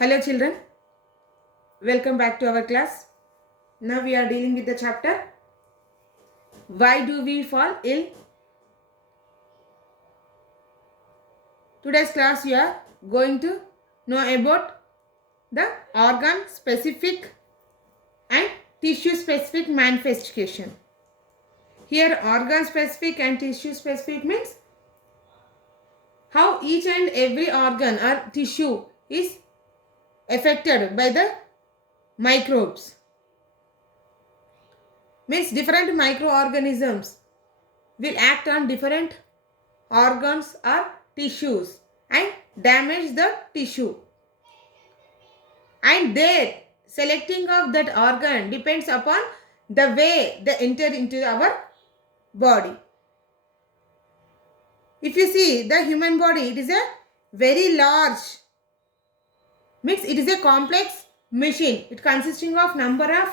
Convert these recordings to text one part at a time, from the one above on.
Hello children, welcome back to our class. Now we are dealing with the chapter Why do we fall ill? Today's class we are going to know about the organ specific and tissue specific manifestation. Here organ specific and tissue specific means how each and every organ or tissue is affected by the microbes. Means different microorganisms will act on different organs or tissues and damage the tissue, and their selecting of that organ depends upon the way they enter into our body. If you see the human body, it is a very large, means it is a complex machine. It consisting of number of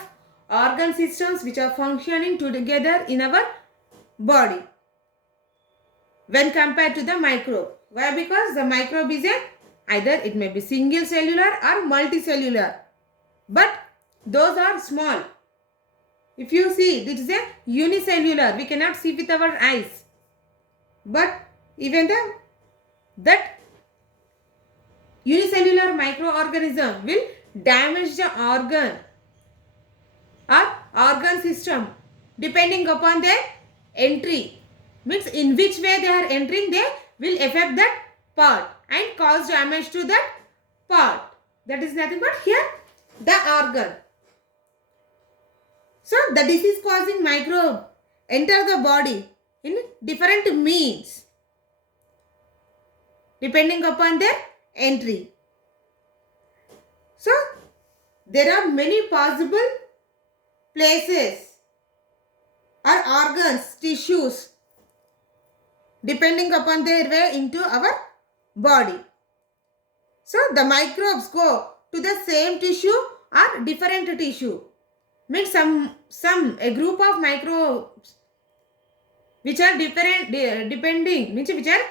organ systems which are functioning together in our body when compared to the microbe. Why? Because the microbe is either it may be single cellular or multicellular, but those are small. If you see, it is a unicellular, we cannot see with our eyes, but even that unicellular microorganism will damage the organ or organ system depending upon their entry. Means in which way they are entering, they will affect that part and cause damage to that part. That is nothing but here the organ. So the disease causing microbe enter the body in different means depending upon their entry. So there are many possible places or organs, tissues depending upon their way into our body. So the microbes go to the same tissue or different tissue. Means a group of microbes which are different depending, means which are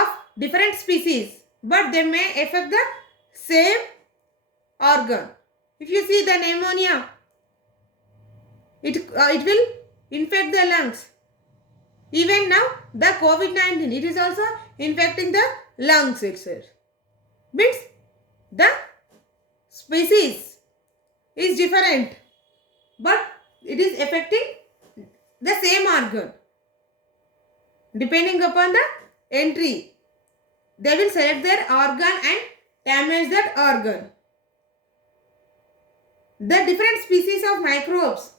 of different species, but they may affect the same organ. If you see the pneumonia, it will infect the lungs. Even now the COVID-19, it is also infecting the lungs itself. Means the species is different, but it is affecting the same organ. Depending upon the entry, they will select their organ and damage that organ. The different species of microbes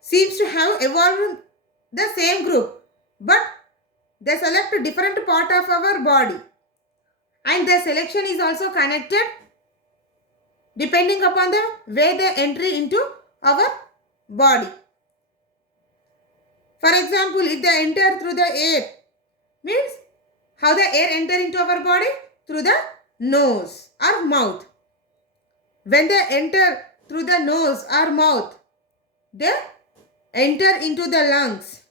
seems to have evolved the same group, but they select a different part of our body, and the selection is also connected depending upon the way they enter into our body. For example, if they enter through the air, means how the air enter into our body? Through the nose or mouth. When they enter through the nose or mouth, they enter into the lungs,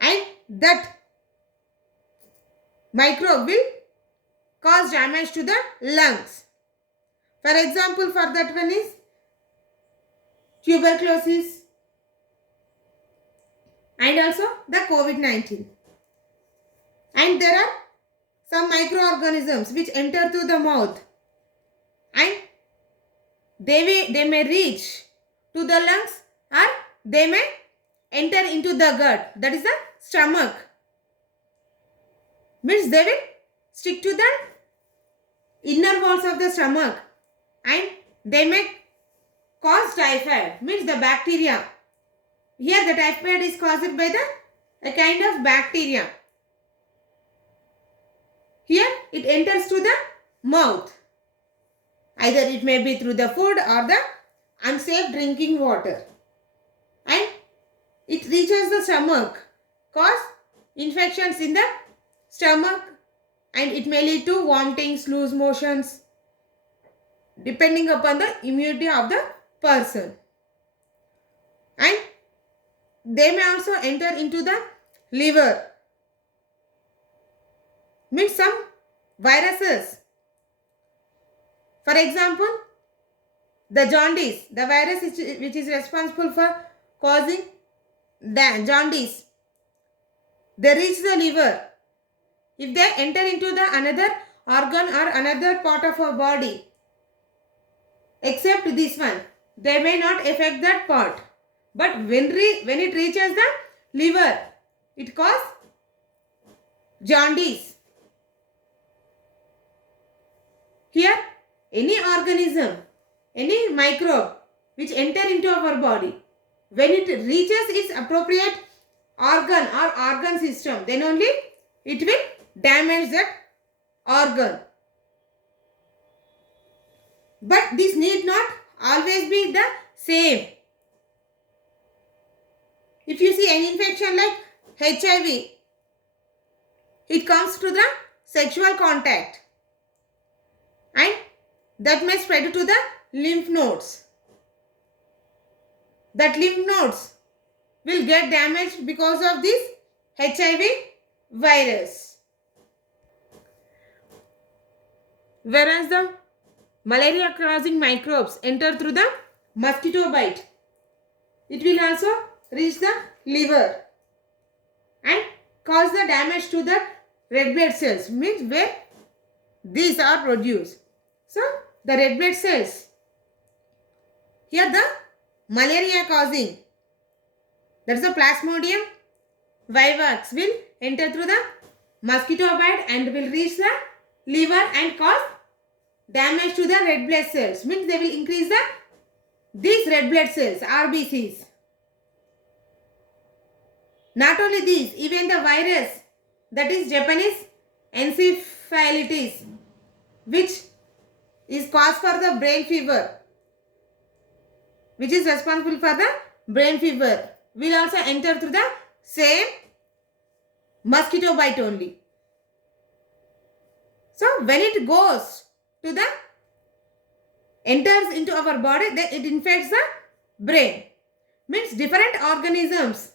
and that microbe will cause damage to the lungs. For example, for that one is tuberculosis and also the COVID-19. And there are some microorganisms which enter through the mouth, and they may reach to the lungs, or they may enter into the gut, that is the stomach. Means they will stick to the inner walls of the stomach, and they may cause typhoid, means the bacteria. Here the typhoid is caused by a kind of bacteria. Here it enters to the mouth. Either it may be through the food or the unsafe drinking water, and it reaches the stomach, cause infections in the stomach, and it may lead to vomitings, loose motions, depending upon the immunity of the person. And they may also enter into the liver, means some viruses. For example, the jaundice, the virus which is responsible for causing jaundice, they reach the liver. If they enter into the another organ or another part of our body, except this one, they may not affect that part. But when it reaches the liver, it causes jaundice. Here, any organism, any microbe which enter into our body, when it reaches its appropriate organ or organ system, then only it will damage that organ. But this need not always be the same. If you see an infection like HIV, it comes to the sexual contact and that may spread to the lymph nodes. That lymph nodes will get damaged because of this HIV virus. Whereas the malaria causing microbes enter through the mosquito bite, it will also reach the liver and cause the damage to the red blood cells, means where these are produced. So the red blood cells, here the malaria causing, that is the Plasmodium vivax, will enter through the mosquito bite and will reach the liver and cause damage to the red blood cells, means they will increase these red blood cells, RBCs. Not only these, even the virus, that is Japanese encephalitis, which is cause for the brain fever, which is responsible for the brain fever, will also enter through the same mosquito bite only. So when it goes to the enters into our body, then it infects the brain. Means different organisms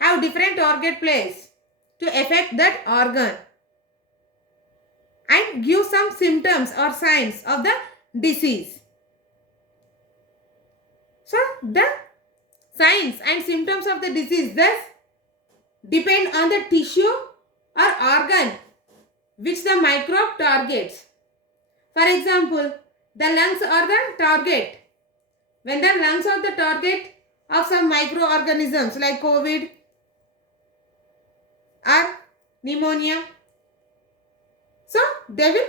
have different target place to affect that organ and give some symptoms or signs of the disease. So the signs and symptoms of the disease thus depend on the tissue or organ which the microbe targets. For example, the lungs are the target. When the lungs are the target of some microorganisms like COVID or pneumonia, so they will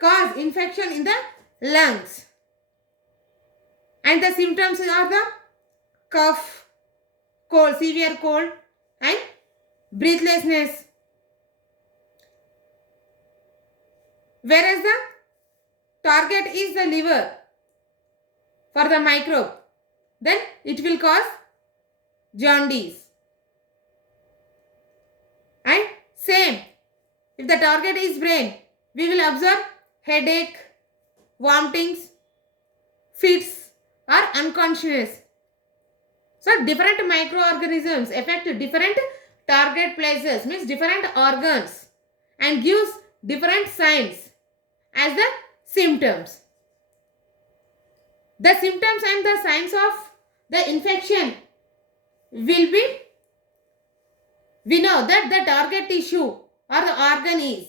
cause infection in the lungs. And the symptoms are the cough, cold, severe cold and breathlessness. Whereas the target is the liver for the microbe, then it will cause jaundice. And same, if the target is brain, we will observe headache, vomitings, fits or unconsciousness. So different microorganisms affect different target places, means different organs, and gives different signs as the symptoms. The symptoms and the signs of the infection will be, we know that the target tissue or the organ is,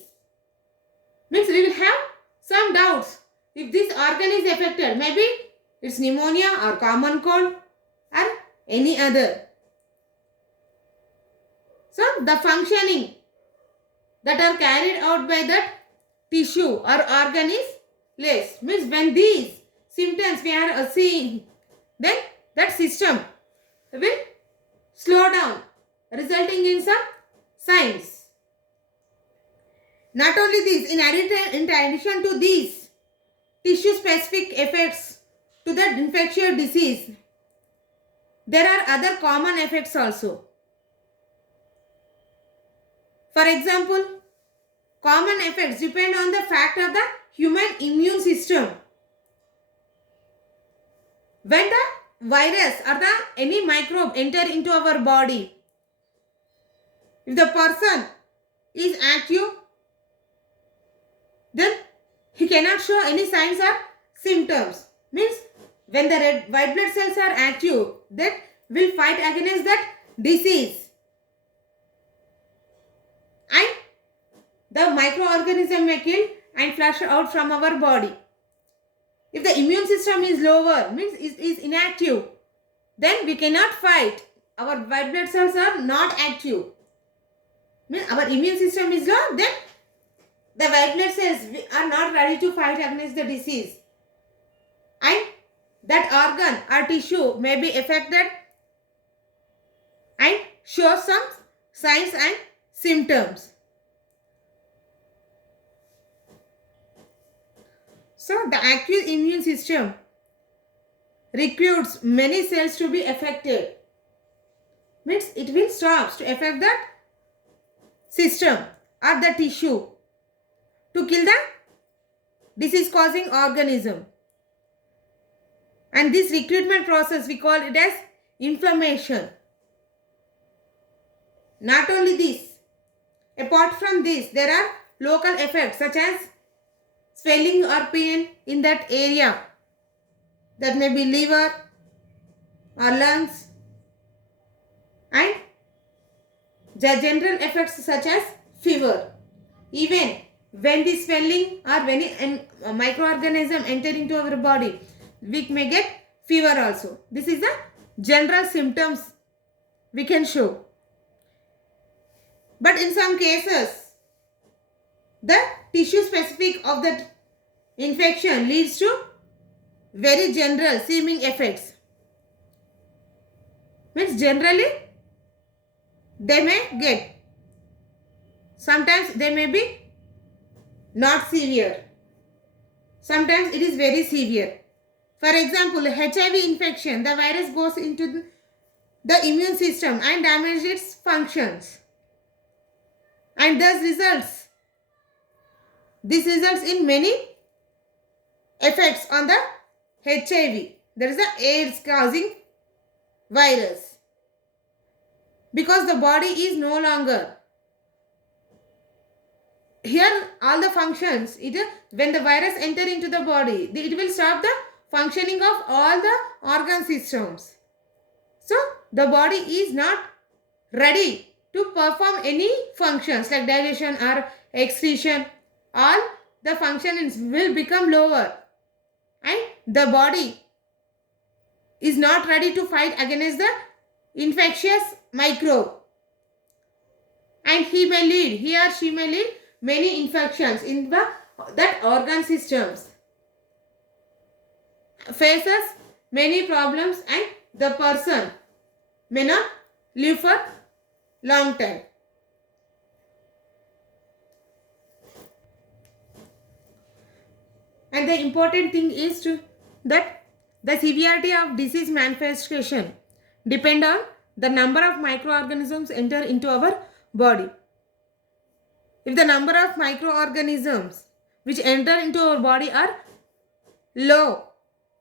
means we will have some doubts if this organ is affected, maybe it's pneumonia or common cold or any other. So the functioning that are carried out by that tissue or organ is less, means when these symptoms we are seeing, then that system will slow down, resulting in some signs. Not only this, in addition to these tissue specific effects to the infectious disease, there are other common effects also. For example, common effects depend on the fact of the human immune system. When the virus or the any microbe enter into our body, if the person is active then he cannot show any signs or symptoms. Means when the white blood cells are active, that will fight against that disease, and the microorganism may kill and flush out from our body. If the immune system is lower, means it is inactive, then we cannot fight. Our white blood cells are not active. Means our immune system is low, then the white blood cells are not ready to fight against the disease. And that organ or tissue may be affected and show some signs and symptoms. So the active immune system recruits many cells to be affected. Means it will stop to affect that system or the tissue to kill the disease causing organism. And this recruitment process, we call it as inflammation. Not only this, apart from this, there are local effects such as swelling or pain in that area. That may be liver or lungs, and the general effects such as fever. Even when the swelling or when a microorganism enter into our body, we may get fever also. This is the general symptoms we can show. But in some cases, the tissue specific of that infection leads to very general seeming effects. Means generally they may get. Sometimes they may be not severe. Sometimes it is very severe. For example, HIV infection, the virus goes into the immune system and damages its functions. And thus this results in many effects on the HIV. There is the AIDS causing virus. Because the body is no longer. Here all the functions, when the virus enter into the body, it will stop the functioning of all the organ systems. So the body is not ready to perform any functions like digestion or excretion. All the functions will become lower, and the body is not ready to fight against the infectious microbe, and he or she may lead many infections in that organ systems, faces many problems, and the person may not live for long time. And the important thing is that the severity of disease manifestation depend on the number of microorganisms enter into our body. If the number of microorganisms which enter into our body are low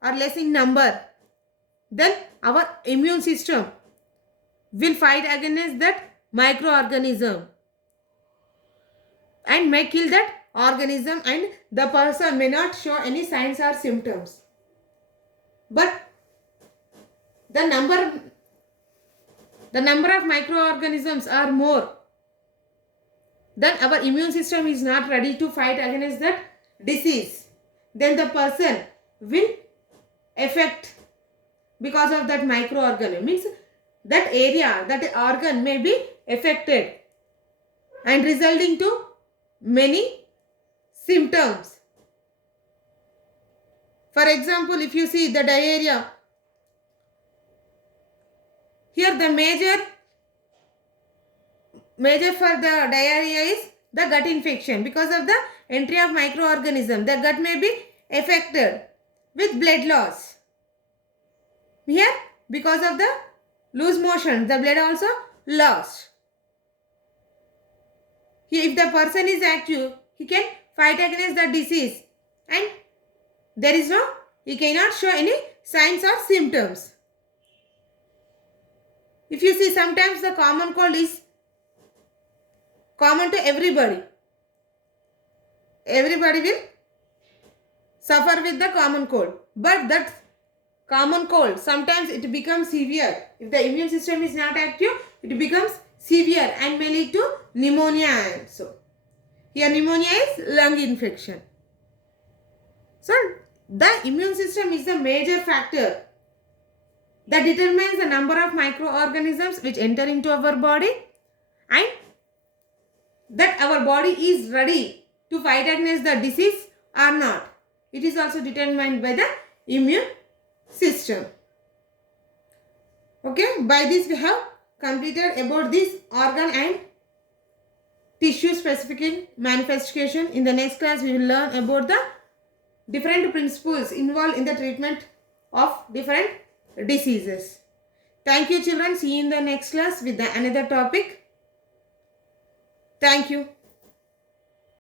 or less in number, then our immune system will fight against that microorganism and may kill that organism, and the person may not show any signs or symptoms. But the number of microorganisms are more, then our immune system is not ready to fight against that disease. Then the person will affect because of that microorganism. Means that area, that organ may be affected and resulting to many symptoms. For example, if you see the diarrhea, here the major for the diarrhea is the gut infection. Because of the entry of microorganism, the gut may be affected with blood loss. Here, because of the loose motion, the blood also lost. If the person is active, he can fight against the disease, and he cannot show any signs or symptoms. If you see, sometimes the common cold is common to everybody. everybody will suffer with the common cold. But that common cold, sometimes it becomes severe. If the immune system is not active, it becomes severe and may lead to pneumonia also. Here pneumonia is lung infection. So the immune system is the major factor that determines the number of microorganisms which enter into our body and that our body is ready to fight against the disease or not. It is also determined by the immune system. Okay, by this we have completed about this organ and tissue specific manifestation. In the next class we will learn about the different principles involved in the treatment of different diseases. Thank you children. See you in the next class with another topic. Thank you.